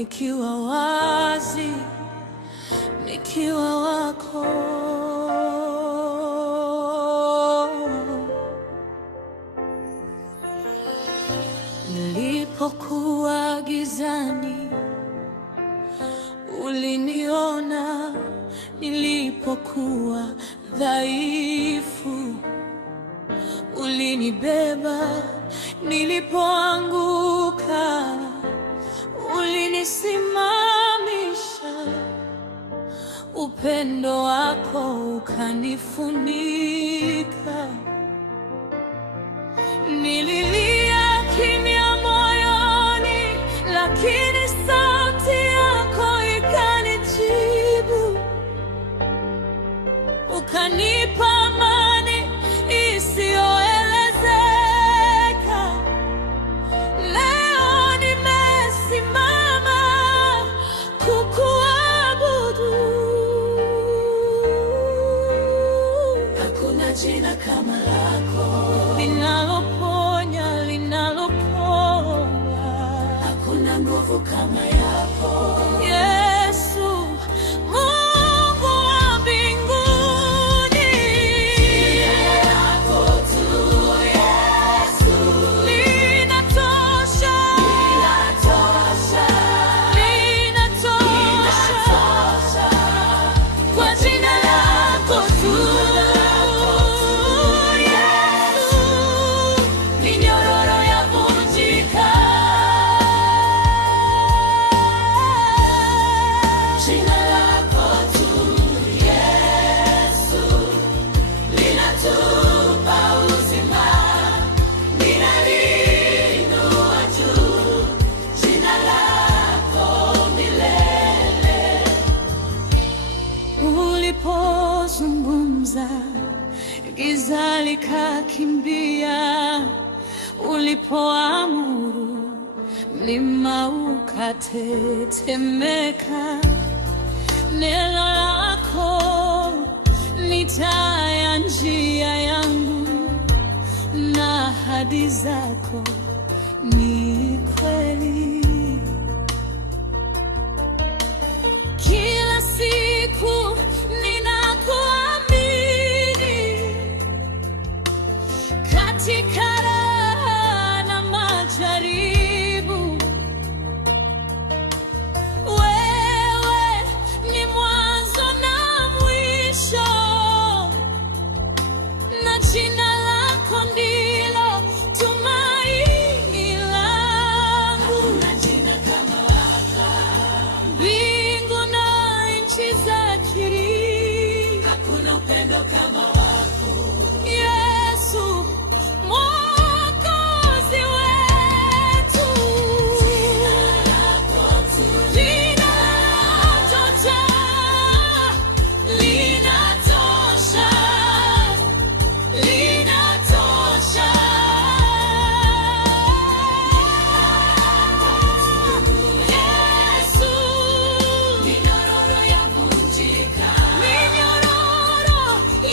nikiwa wazi, nikiwa wako. Nilipokuwa gizani, uliniona. Nilipokuwa dhaifu, ulinibeba. Nilipoanguka, ulinisimamisha. Upendo wako ukanifunika. Nililia kimya moyoni, lakini sauti yako ikanijibu. Ukanipa amani isiyoelezeka. Leo nimesimama kukuabudu. Hakuna jina kama lako, linaloponya, linaloponya. Hakuna nguvu kama yako, Yesu. Ulipozungumza, giza likakimbia. Ulipoamuru, mlima ukatetemeka. Neno lako ni taa ya njia yangu, na ahadi zako ni kweli. Kila siku ninakuamini, katika raha na majaribu. Wewe ni mwanzo na mwisho, na jina lako ndilo tumaini langu. Hakuna jina kama lako, mbingu na nchi zakiri. Hakuna upendo kama wako, Yesu Mwokozi wetu. Jina lako tu, linatosha, linatosha, linatosha. Yesu, minyororo yavunjika, minyororo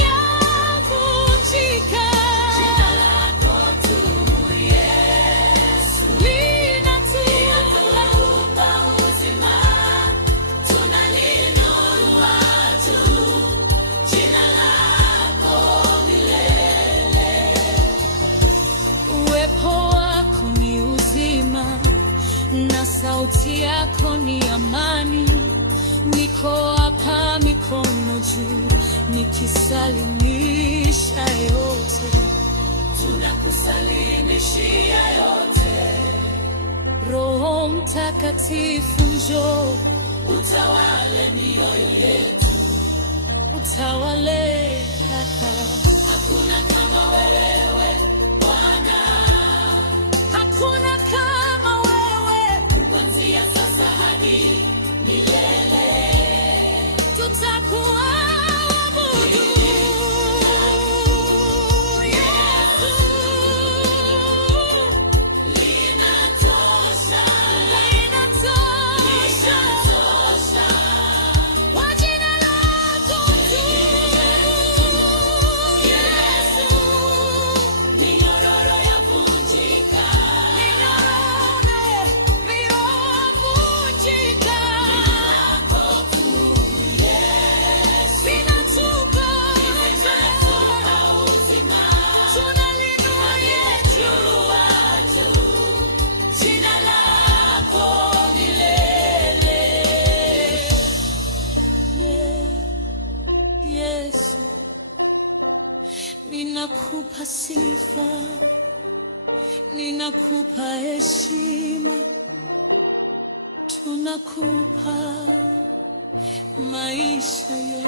yavunjika. Jina lako tu, Yesu, linatupa uzima, tunaliinua juu. Jina lako milele. Uwepo wako ni uzima, na sauti yako ni amani. Niko hapa mikono juu, nikisalimisha yote. Tunakusalimishia yote. Roho Mtakatifu njoo, utawale mioyo yetu, utawale. Hakuna kama wewe Bwana, hakuna kama wewe. Kuanzia sasa hadi milele tutakuabudu. Yesu, linatosha, linatosha, kwa jina lako tu. Yesu, Yesu, ninakupa sifa, ninakupa heshima, tunakupa maisha yetu.